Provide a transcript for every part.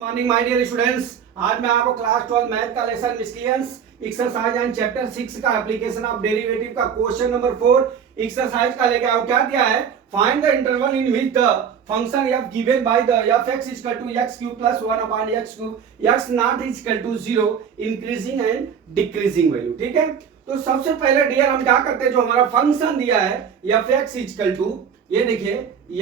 Morning my dear students. आज मैं आपको क्लास 12 मैथ का lesson miscellaneous exercise and chapter 6 का एप्लीकेशन ऑफ डेरिवेटिव का क्वेश्चन नंबर 4 एक्सरसाइज का लेके आओ। क्या दिया है? Find the interval in which the function f given by the f(x) = x³ + 1 x³ x not equal to 0 increasing and decreasing value. ठीक है, तो सबसे पहले डियर हम क्या करते हैं, जो हमारा फंक्शन दिया है f(x) = ये देखिए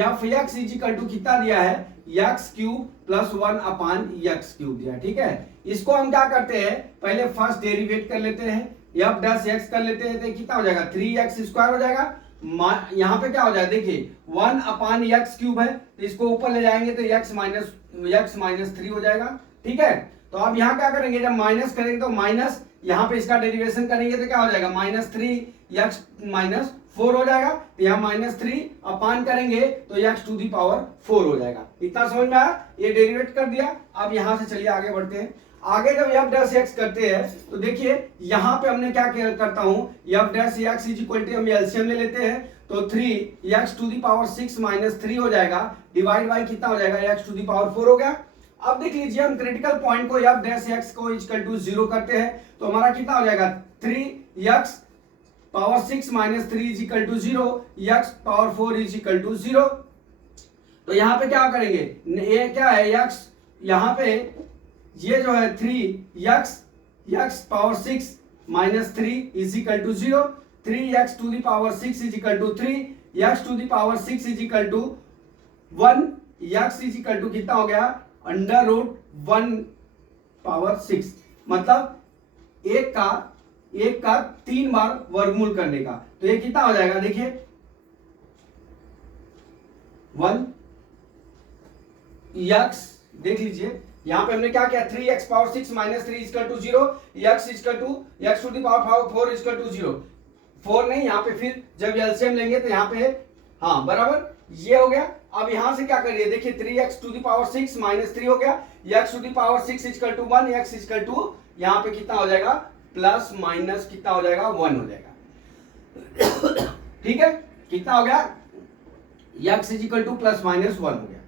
f(x) = कितना दिया है, x³ + 1/x³ दिया। ठीक है, इसको हम क्या करते हैं, पहले फर्स्ट डेरिवेट कर लेते हैं, f' कर लेते हैं, तो कितना हो जाएगा 3x² हो जाएगा। यहाँ पे क्या हो जाएगा, देखिए 1/x³ है, तो इसको ऊपर ले जाएंगे तो x - 3 हो जाएगा। ठीक है, तो अब यहाँ क्या करेंगे, जब माइनस करेंगे तो माइनस, यहाँ पे इसका डेरिवेशन करेंगे तो क्या हो जाएगा -3x - 4 हो जाएगा। तो यहाँ -3 अपान करेंगे तो x⁴ हो जाएगा। इतना समझ में आया, ये डेरिवेट कर दिया। अब यहाँ से चलिए आगे बढ़ते हैं। आगे जब f' करते हैं तो देखिए यहाँ पे हमने क्या करता हूँ, f' = हम एलसीएम ले लेते हैं, तो 3x⁻6 - 3 हो जाएगा, डिवाइड बाई कितना हो जाएगा, x⁴ हो गया। अब देख लीजिए, हम क्रिटिकल पॉइंट को f' को इक्वल टू 0 करते हैं, तो हमारा कितना हो जाएगा 3x⁻6 - 3 = 0, x⁴ = 0। तो यहाँ पे क्या करेंगे, ये क्या है x, यहाँ पे ये जो है 3x x⁻6 - 3 = 0, 3x⁻6 = 3, x⁻6 = 1, x कितना हो गया √1/6, मतलब एक का 3 बार वर्गमूल करने का। तो ये कितना हो जाएगा, देखिए 1x, देख लीजिए यहां पे हमने क्या किया, 3x⁻6 - 3 = 0, x⁴ = 0, 4 नहीं, यहाँ पे फिर जब एलसीएम लेंगे तो यहाँ पे हाँ बराबर ये हो गया। अब यहां से क्या करिए, देखिए 3x⁻6 - 3 हो गया, x⁻6 = 1, x यहाँ पे कितना हो जाएगा प्लस माइनस कितना हो जाएगा 1 हो जाएगा। ठीक है, कितना हो गया, x = +- 1 हो गया।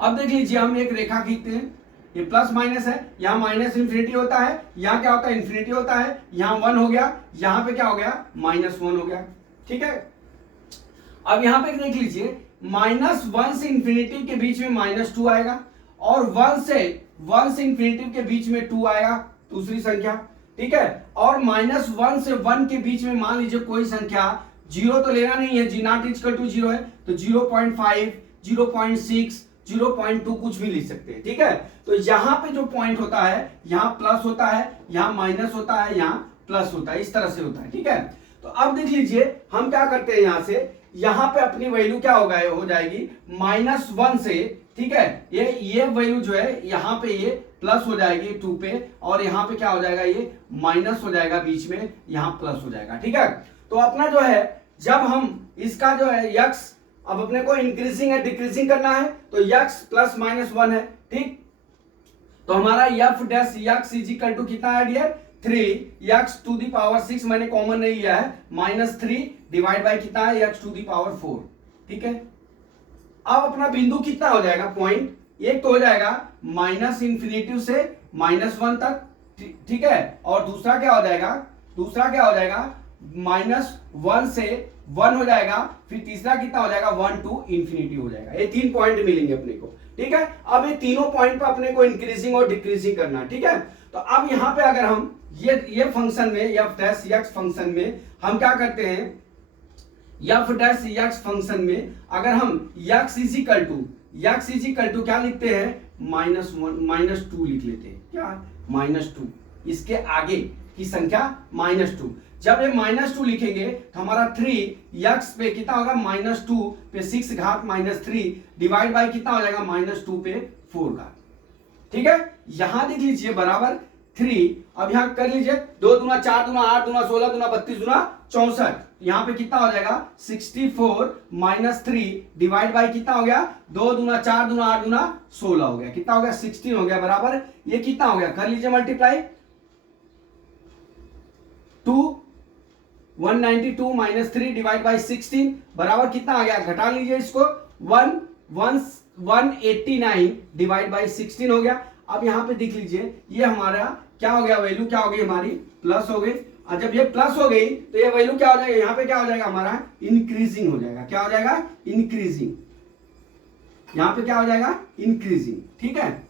अब देख लीजिए, हम एक रेखा खींचते हैं, ये प्लस माइनस है, यहाँ माइनस इंफिनिटी होता है, यहाँ क्या होता है इंफिनिटी होता है, यहाँ 1 हो गया, यहाँ पे क्या हो गया -1 हो गया। ठीक है, अब यहाँ पे देख लीजिए -1 से इंफिनिटी के बीच में -2 आएगा, और 1 से इंफिनिटी के बीच में 2 आएगा, दूसरी संख्या। ठीक है, और -1 से 1 के बीच में मान लीजिए कोई संख्या, 0 तो लेना नहीं है, नॉट इक्वल टू 0 है, तो 0.5 0.6 0.2 कुछ भी लिख सकते हैं। ठीक है, तो यहां पे जो पॉइंट होता है, यहां प्लस होता है, यहां माइनस होता है, यहां प्लस होता है, इस तरह से होता है। ठीक है, तो अब देख लीजिए हम क्या करते हैं, यहां से यहां पे अपनी वैल्यू क्या होगा, हो जाएगी -1 से। ठीक है, ये वैल्यू जो है यहां पे ये प्लस हो जाएगी 2 पे, और यहां पे क्या हो जाएगा, ये माइनस हो जाएगा, बीच में यहां प्लस हो जाएगा। ठीक है, तो अपना जो है, जब हम इसका जो है x, अब अपने को इंक्रीजिंग है डिक्रीजिंग करना है, तो x ±1 है। ठीक, तो हमारा f' = कितना है डियर, 3x⁻6 मैंने कॉमन नहीं लिया है, -3 डिवाइड बाय कितना है x⁴। ठीक है, अब अपना बिंदु कितना हो जाएगा, पॉइंट एक तो हो जाएगा -∞ से -1 तक। ठीक है, और दूसरा क्या हो जाएगा, -1 से 1 हो जाएगा, फिर तीसरा कितना हो जाएगा 1 to ∞ हो जाएगा। ये 3 पॉइंट मिलेंगे अपने को। ठीक है, अब ये तीनों पॉइंट पे अपने को इंक्रीजिंग और डिक्रीजिंग करना है। ठीक है, तो अब यहां पे अगर हम ये फंक्शन में f' फंक्शन में हम क्या करते हैं, f' फंक्शन में अगर हम x = क्या लिखते हैं, -2 लिख लेते हैं। क्या -2, इसके आगे की संख्या -2। जब ये -2 लिखेंगे तो हमारा 3x पे कितना होगा, -2 पे 6 घात -3 डिवाइड बाय कितना हो जाएगा, -2 पे 4 घात। ठीक है, यहां देख लीजिए बराबर 3, अब यहां कर लीजिए 2 दूना 4 दूना 8 दूना 16 दूना 32 दूना 64, यहां पे कितना हो जाएगा 64 -3 डिवाइड बाय कितना हो गया, 2 दूना 4 दूना 8 दूना 16 हो गया, कितना हो गया 16 हो गया, बराबर ये कितना हो गया, कर लीजिए मल्टीप्लाई, 192 - 3 डिवाइड बाय 16 बराबर कितना आ गया, घटा लीजिए इसको, 1 189 डिवाइड बाई 16 हो गया। अब यहाँ पे देख लीजिए ये हमारा क्या हो गया, वैल्यू क्या हो गई हमारी प्लस हो गई। और जब ये प्लस हो गई तो ये वैल्यू क्या हो जाएगा, यहाँ पे क्या हो जाएगा हमारा इंक्रीजिंग हो जाएगा। क्या हो जाएगा, इंक्रीजिंग। यहाँ पे क्या हो जाएगा, इंक्रीजिंग। ठीक है,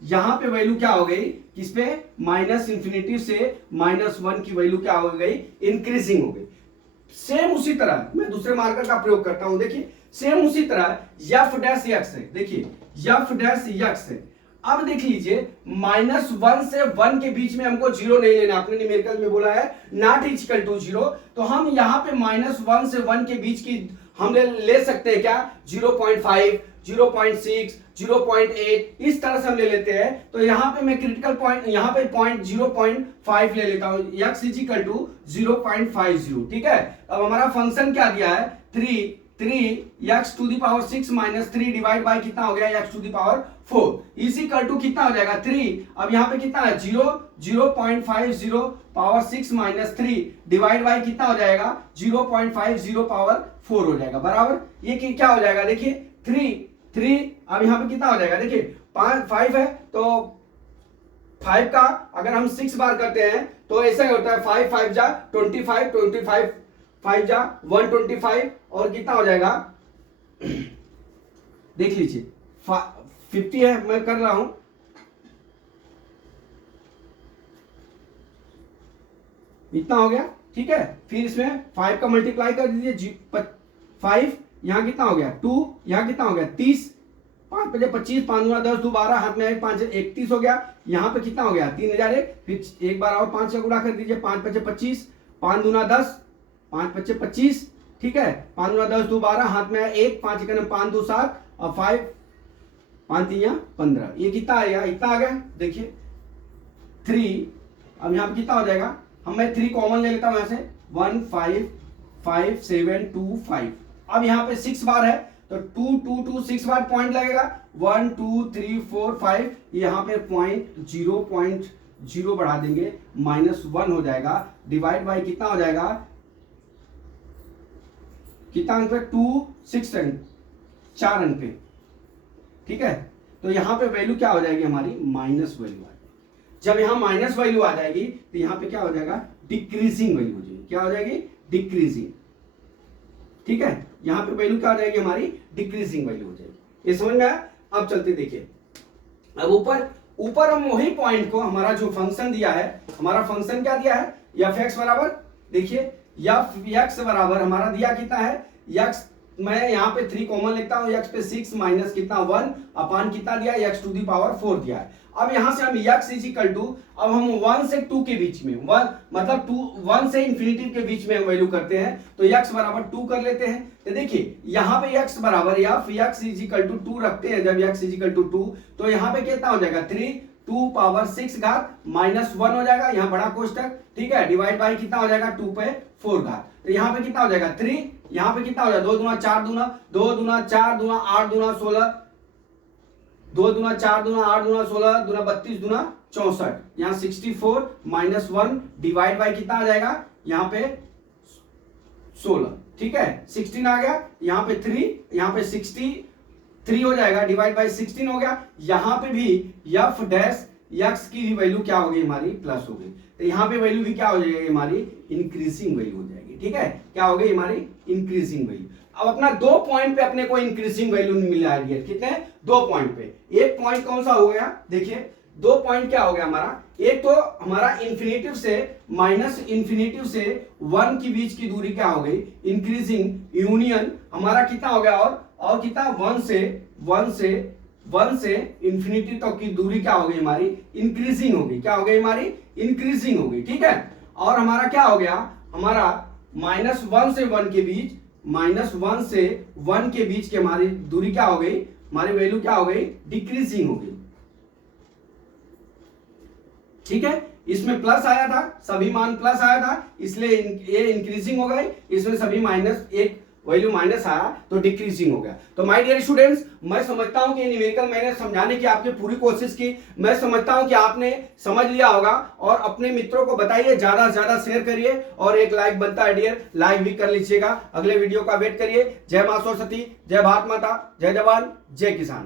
यहां पे वैल्यू क्या हो गई, किस पे, माइनस इंफिनिटी से -1 की वैल्यू क्या हो गई, इंक्रीजिंग हो गई। सेम उसी तरह मैं दूसरे मार्कर का प्रयोग करता हूं। देखिए सेम उसी तरह एफ डैश एक्स है। देखिए एफ डैश एक्स है। अब देख लीजिए -1 से 1 के बीच में हमको जीरो नहीं लेना, आपने न्यूमेरिकल में बोला है नॉट इक्वल टू जीरो। तो हम यहाँ पे -1 से 1 के बीच की हम ले सकते हैं क्या, 0.5, 0.6, 0.8 इस तरह से हम ले लेते हैं। तो यहाँ पे मैं क्रिटिकल पॉइंट यहाँ पे पॉइंट 0.5 ले लेता हूँ, x इज इक्वल टू 0.50। ठीक है, अब हमारा फंक्शन क्या दिया है, 3x to the power 6 minus 3 divide by कितना हो गया, x to the power 4 is equal to कितना हो जाएगा 3। अब यहाँ पे कितना है 0.50 पावर 6 माइनस 3 डिवाइड बाई कितना हो जाएगा 0.50 पावर 4 हो जाएगा बराबर। ये क्या हो जाएगा, देखिए 3। अब यहाँ पे कितना हो जाएगा, देखिए 5 है तो 5 का अगर हम 6 बार करते हैं तो ऐसा ही होता है, 5 5 जा 25, 25 5 जा 125 और कितना हो जाएगा देख लीजिए 50 है, मैं कर रहा हूं, इतना हो गया। ठीक है, फिर इसमें 5 का मल्टीप्लाई कर दीजिए, 5 यहां कितना हो गया 2, यहां कितना हो गया 30, 5 5 25, 5 दूना 10, 2 12, हाथ में 5 31 हो गया। यहाँ पे कितना हो गया 3001, फिर एक बार और 5 का गुणा कर दीजिए, 5 5 25, 5 दूना 10, 5 5 25। ठीक है, 5 दूना 10, 2 12, हाथ में 1, 5 1 5 2 7 और 5 5 3 15। ये कितना आएगा, इतना आ गया। देखिए 3, अब यहाँ पे कितना हो जाएगा, मैं 3 कॉमन ले लेता हूं यहां से, 1 5 5 7 2 5। अब यहाँ पे 6 बार है तो 2 2 2 6 बार पॉइंट लगेगा, 1 2 3 4 5। यहाँ पे पॉइंट 0.0 बढ़ा देंगे, -1 हो जाएगा, डिवाइड बाई कितना हो जाएगा, कितना अंक पे 2 6 अंक, 4 अंक पे। ठीक है, तो यहाँ पे वैल्यू क्या हो जाएगी हमारी, माइनस वैल्यू आ जाएगी। जब यहाँ माइनस वैल्यू आ जाएगी तो यहाँ पे क्या हो जाएगा, डिक्रीजिंग वैल्यू हो जाएगी। क्या हो जाएगी, डिक्रीजिंग। ठीक है, यहां पे वैल्यू क्या हो जाएगी हमारी, डिक्रीजिंग वैल्यू हो जाएगी। ये समझ में आया। अब चलते देखिए, अब ऊपर हम वही पॉइंट को, हमारा जो फंक्शन दिया है, हमारा फंक्शन क्या दिया है, एफ एक्स बराबर, देखिए एफ एक्स बराबर हमारा दिया कितना है, एक्स मैं यहाँ पे 3 कॉमन लिखता हूँ, एक्स पे 6 माइनस कितना 1 अपान कितना दिया, एक्स टू दी पावर 4 दिया है। अब यहां से हम x इज इक्वल टू, अब हम 1 से 2 के बीच में, 1 मतलब 1 से इंफिनिटी के बीच में हम वैल्यू करते हैं, तो x बराबर 2 कर लेते हैं। तो देखिए यहाँ पे x बराबर या x इज इक्वल टू 2 रखते हैं, जब x इज इक्वल टू 2 तो यहाँ पे कितना हो जाएगा 3 2 पावर 6 घात -1 हो जाएगा, यहाँ बड़ा कोष्टक। ठीक है, डिवाइड बाई कितना हो जाएगा 2 पे 4 घात, तो यहाँ पे कितना हो जाएगा 3, यहाँ पे कितना हो जाएगा 2 दूना 4 दूना 2 दूना 4 दूना 8 दूना 16, 2 दूना 4 दूना 8 दूना 16 दूना 32 दूना 64, यहाँ 64 -1 डिवाइड बाई कितना आ जाएगा, यहाँ पे 16। ठीक है, 16 आ गया, यहाँ पे 3, यहाँ पे 63 हो जाएगा, डिवाइड बाई 16 हो गया। यहाँ पे भी एफ डैश एक्स की वैल्यू क्या हो गई हमारी, प्लस हो गई, तो यहाँ पे वैल्यू भी क्या हो जाएगी हमारी, इंक्रीजिंग वैल्यू हो जाएगी। ठीक है, क्या हो गई हमारी, इंक्रीजिंग वैल्यू। अब अपना 2 पॉइंट पे अपने को इंक्रीजिंग वैल्यू मिला है, कितने 2 पॉइंट पे। एक पॉइंट कौन सा हो गया, देखिए 2 पॉइंट क्या हो गया हमारा, एक तो हमारा इंफिनिटिव से -इंफिनिटिव से 1 की बीच की दूरी क्या हो गई, इंक्रीजिंग यूनियन हमारा कितना हो गया, और कितना 1 से इंफिनिटी तक की दूरी क्या हो गई हमारी, इंक्रीजिंग हो गई। क्या हो गई हमारी, इंक्रीजिंग हो गई। ठीक है, और हमारा क्या हो गया, हमारा -1 से 1 के बीच, -1 से 1 के बीच की हमारी दूरी क्या हो गई, हमारी वैल्यू क्या हो गई, डिक्रीजिंग हो गई। ठीक है, इसमें प्लस आया था, सभी मान प्लस आया था, इसलिए ये इंक्रीजिंग हो गए, इसमें सभी माइनस एक वैल्यू माइनस आया तो डिक्रीजिंग हो गया। तो माय डियर स्टूडेंट्स, मैं समझता हूं कि न्यूमेरिकल मैंने समझाने की आपकी पूरी कोशिश की। मैं समझता हूं कि आपने समझ लिया होगा, और अपने मित्रों को बताइए, ज्यादा से ज्यादा शेयर करिए, और एक लाइक बनता है डियर, लाइक भी कर लीजिएगा। अगले वीडियो का वेट करिए। जय मां सरस्वती, जय भारत माता, जय जवान, जय किसान।